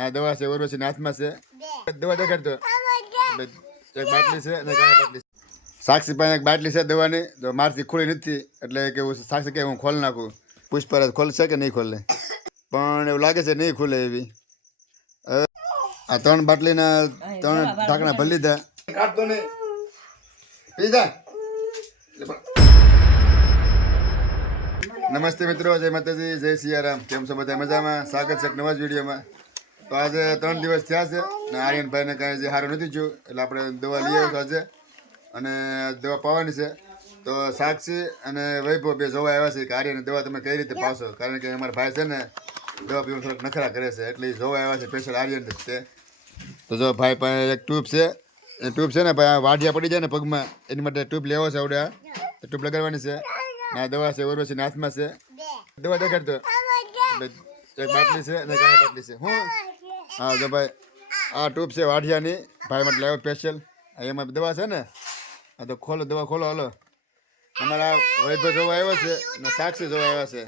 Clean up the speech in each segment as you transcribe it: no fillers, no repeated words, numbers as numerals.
આ દવા છે ઓરવસીના હાથમાં છે. દવા દેખાડતો એક બાટલી છે અને કાંઈ બાટલી સાક્ષી પાસે એક બાટલી છે દવાની. તો મારથી ખુલી નથી એટલે કે સાક્ષી કે હું ખોલ નાખું. પુષ્પરાજ ખોલશે કે નહીં ખોલે, પણ એવું લાગે છે નહીં ખુલે એવી. આ 3 બાટલીના 3 ઢાંકણા ભરી લીધા. કાઢતો નહીં પી જા. નમસ્તે મિત્રો, જય માતાજી, જય સિયારામ. કેમ છો બધા? મજામાં? સ્વાગત છે એક નવા જ વિડીયોમાં. તો આજે 3 દિવસ થયા છે ને આર્યનભાઈને કાંઈ જે સારું નથી થયું એટલે આપણે દવા લઈ આવ્યો આજે અને દવા પાવાની છે. તો સાક્ષી અને વૈભવ બે જોવા આવ્યા છે કે આર્યને દવા તમે કઈ રીતે પાશો, કારણ કે અમારા ભાઈ છે ને દવા પીવા થોડાક નખરા કરે છે એટલે જોવા આવ્યા છે સ્પેશિયલ આર્યન તે. તો જો ભાઈ પાસે એક ટ્યુબ છે. એ ટ્યુબ છે ને ભાઈ વાઢિયા પડી જાય ને પગમાં, એની માટે ટ્યુબ લેવો છે. આવડે ટ્યુબ લગાડવાની છે. આ દવા છે ઓરવસીના હાથમાં છે. દવા દેખાડતો એક બાટલી છે અને કાંઈ બાટલી છે. હું હા જો ભાઈ આ ટ્યુબ છે વાઢિયાની, ભાઈ માટે લાવ્યો સ્પેશિયલ. એમાં દવા છે ને. હા તો ખોલો, દવા ખોલો. હાલો, અમારા વૈભવ જોવા આવ્યો છે અને સાક્ષી જોવા આવ્યા છે.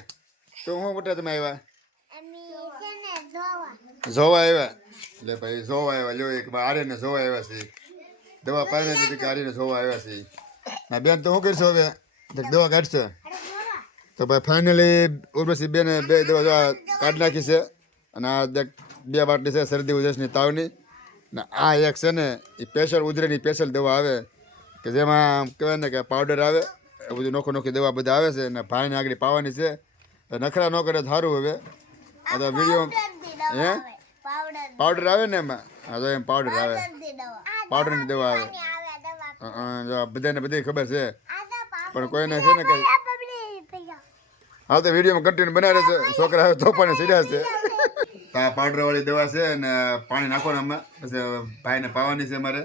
તો હું મોટા તમે આવ્યા જોવા આવ્યા એટલે ભાઈ જોવા આવ્યા. લ્યો એક આર્યને જોવા આવ્યા છે. દવા પાઈને નથી કે આર્યને જોવા આવ્યા છે. ના બેન તો શું કરશો હવે? દવા કાઢશો તો ભાઈ ફાઇનલી ઉર્વશી બેને 2 દવા કાઢી નાખી છે. અને આ 2 બાટલી છે શરદી ઉધરસની તાવની. ને આ એક છે ને એ સ્પેશિયલ ઉધરેની સ્પેશિયલ દવા આવે કે જેમાં કહેવાય ને કે પાવડર આવે, એ બધું નોખી દવા બધા આવે છે. અને ભાઈને આગળ પાવાની છે. નખરા ન કરે સારું. હવે આ તો વિડીયો હે પાવડર આવે ને એમાં. હા તો એમ પાવડર આવે, પાવડરની દવા આવે. બધાને બધી ખબર છે પણ કોઈને છે ને કઈ. હા તો વિડીયોમાં કન્ટિન્યુ બનાવે છે. છોકરા આવે તો પણ સીધા છે. આ પાવડરવાળી દવા છે અને પાણી નાખવાનું આમાં. પછી ભાઈને પાવાની છે અમારે.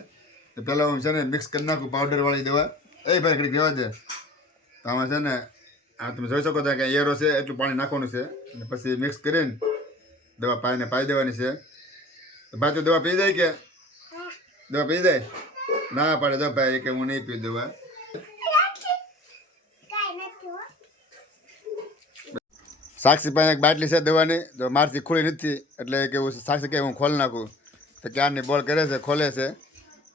પહેલાં હું છે ને મિક્સ કરી નાખું પાવડરવાળી દવા. એ ભાઈ ઘડી કહેવા દે. તો આમાં છે ને આ તમે જોઈ શકો છો કે એરો છે એટલું પાણી નાખવાનું છે. અને પછી મિક્સ કરીને દવા પાઈને પાઈ દેવાની છે. ભાઈ તો દવા પી જાય કે દવા પી જાય? ના પાડે તો ભાઈ કે હું નહીં પી દવા. સાક્ષી પાસે એક બાટલી છે દવાની. તો મારથી ખુલી નથી એટલે કે સાક્ષી કે હું ખોલ નાખું. તો ક્યારની બોલ કરે છે, ખોલે છે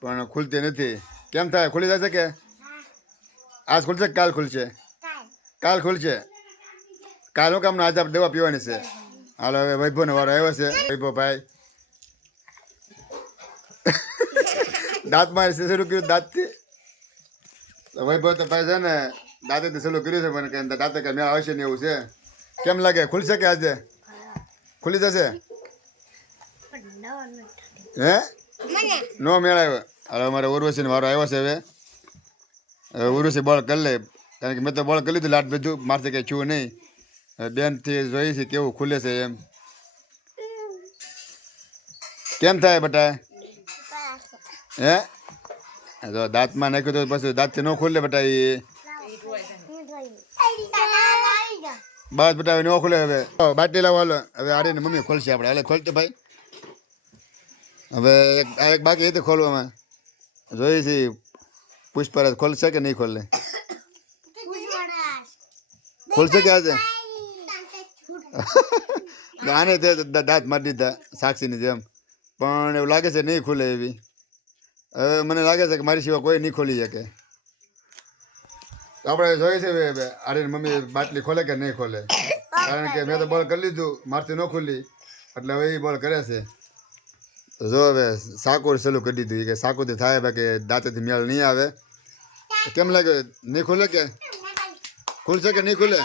પણ ખુલતી નથી. કેમ થાય? ખુલી જશે કે આજ ખુલશે કે કાલ ખુલશે? કાલ ખુલશે. કાલ હું કામનો આજે આપણે દવા પીવાની છે. હાલો હવે વૈભવનો વારો આવ્યો છે. વૈભવ ભાઈ દાંતમાં શરૂ કર્યું દાંતથી. વૈભવ તો ભાઈ છે ને દાંતેથી શરૂ કર્યું છે પણ કે દાંતે કઈ મેળ આવશે ને એવું છે. કેમ લાગે? ખુલશે કે આજે ખુલી જશે? હે નો મેળ આવ્યો. હવે અમારે ઉર્વશીનો વારો આવ્યો છે. હવે ઉર્વશી બોલ કરી લે, કારણ કે મેં તો બોલ કરી લીધું લાટ બધું. મારથી કંઈ છું નહીં. બેનથી જોઈ છે કેવું ખુલે છે એમ. કેમ થાય બટા? હે જો દાંતમાં નાખ્યું તો પછી દાંતથી ન ખુલે બટા. એ બસ બેટા હવે ન ખુલે. હવે બાટલી લાવો. હાલો હવે આર્યને મમ્મી ખોલશે આપણે. હાલે ખોલતો ભાઈ. હવે એક બાકી હતી ખોલવામાં. જોઈએ છે પુષ્પરાજ ખોલશે કે નહીં ખોલે. ખોલશે કે આજે? આને તે દાંત મારી દીધા સાક્ષીની જેમ, પણ એવું લાગે છે નહીં ખુલે એવી. હવે મને લાગે છે કે મારી સિવાય કોઈ નહીં ખોલી શકે. આપણે જોઈએ છે આર્યન મમ્મી બાટલી ખોલે કે નહીં ખોલે, કારણ કે મેં તો બોલ કરી લીધું, મારથી ન ખુલી એટલે હવે એ બોલ કરે છે. તો જો હવે સાકુર સલું કરી દીધું કે સાકુથી થાય બાકી દાંતેથી મેળ નહીં આવે. કેમ લાગે? નહીં ખુલે કે ખુલશે કે નહીં ખુલે?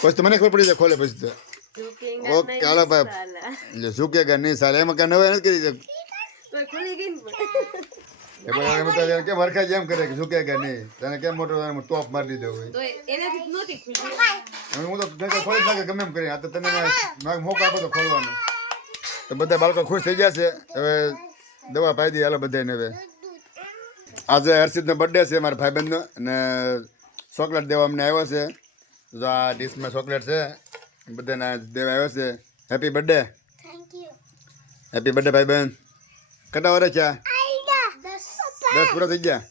પછી તો મને ખબર પડી જાય ખોલે પછી તો. ઓકે હાલો ભાઈ ઝૂકે કે નહીં સાલે એમાં કાંઈ નવાઈ નથી કરી. કેમ હરખાઈ જેમ કરે કે ઝૂકે કે નહીં? તને કેમ મોટો ટોપ મારી દીધો હોય? હું તો ખોલી જ લાગે ગમે એમ કરી. આ તો તને મોકો આપો તો ખોલવાનો. તો બધા બાળકો ખુશ થઈ ગયા છે. હવે દવા પાઈ દઈએ હાલો બધાને. હવે આજે હર્ષિતનો બર્થડે છે મારા ભાઈબંધનો અને ચોકલેટ દેવા અમને આવ્યો છે. જો આ ડીશમાં ચોકલેટ છે બધાને દેવા આવ્યો છે. Happy birthday. હેપી બર્થડે ભાઈબંધ. કેટલા વર્ષ છે? 10 પૂરા થઈ ગયા.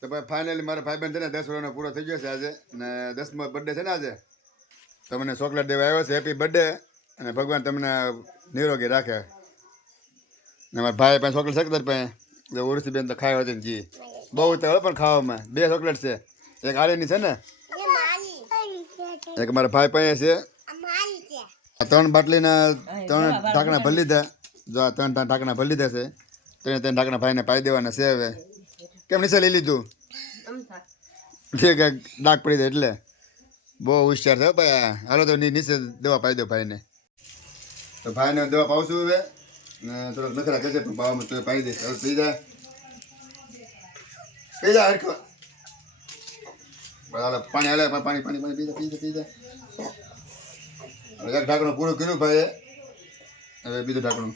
તો ભાઈ ફાઇનલી મારા ભાઈબંધ છે ને 10 વર્ષનો પૂરો થઈ ગયો છે આજે. અને 10મો બર્થડે છે ને આજે. તમને ચોકલેટ દેવા આવ્યો છે. હેપી બર્થડે અને ભગવાન તમને નિરોગી રાખે. ને મારા ભાઈ પાસે ચોકલેટ શકદર પાસે ઉર્સી બેન તો ખાય હોય જી બહુ તો હવે પણ ખાવામાં 2 ચોકલેટ છે. એક આર્યની છે ને એક મારા ભાઈ પાસે છે. આ 3 બાટલીના 3 ઢાંકણા ભરી લીધા. જો આ 3 ઢાંકણા ભરી લીધા છે. 3 ઢાંકણા ભાઈને પાઈ દેવાના છે. હવે કેમ નિશા લઈ લીધું જે કાંઈક ડાક પડી જાય એટલે બહુ હોશિયાર છે ભાઈ. હાલો તો નીચે દવા પાઈ દો ભાઈને. તો ભાઈને દવા પાવશું હવે ને થોડોક નખરા કરશે પણ પાવામાં તો પાઈ દઈશ. હવે પી જા હરખો. હાલો પાણી હાલે પાણી પાણી પાણી પી જા. હવે એક ઢાંકણું પૂરું કર્યું ભાઈ. હવે બીજું ઢાંકણું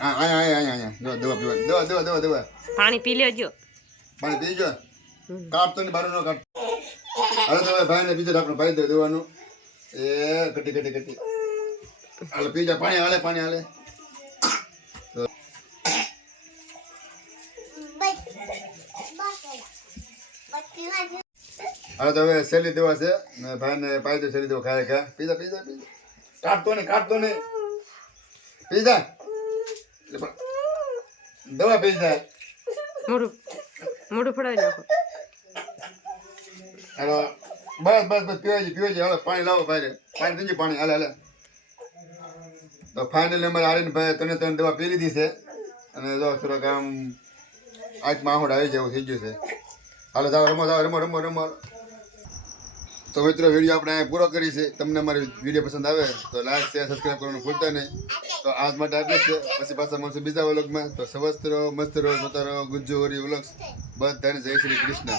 અહીંયા દવા પાણી પી લેજો. પાણી પીજો. કાઢતો ને બારું ન કાઢ. હવે તો ભાઈને બીજું ઢાંકણું પાઈ દો દેવાનું. એ ઘટી હાલો પી જા. પાણી હાલે હાલો તો હવે સહેલી દવા છે ને ભાઈને પાઈ દો. સહેલી દવા ખાય પી જા. કાઢતો ને પી જા. દવા પી જાય. મોઢું ફડાવી નાખો. હાલો બસ પીવાય છે. હાલો પાણી લાવો ભાઈ. પાણી દીજો પાણી. હાલે તો ફાઇનલી અમારે આરીને ભાઈ 3 દવા પી લીધી છે. અને જો થોડોક આમ આંખમાં આહોડ આવી જાય એવું થઈ ગયું છે. હાલો જાઓ રમો. તો મિત્રો વિડીયો આપણે અહીંયા પૂરો કરી છે. તમને અમારી વિડીયો પસંદ આવે તો લાઈક શેર સબસ્ક્રાઈબ કરવાનું ભૂલતા નહીં. તો આજ માટે આટલું છે. પછી પાછા મળશે બીજા વ્લોગમાં. તો સ્વસ્થ રહો, મસ્ત રહો, જોતા રહો ગુજ્જુ હોરી વ્લોગ્સ. બધાને જય શ્રી કૃષ્ણ.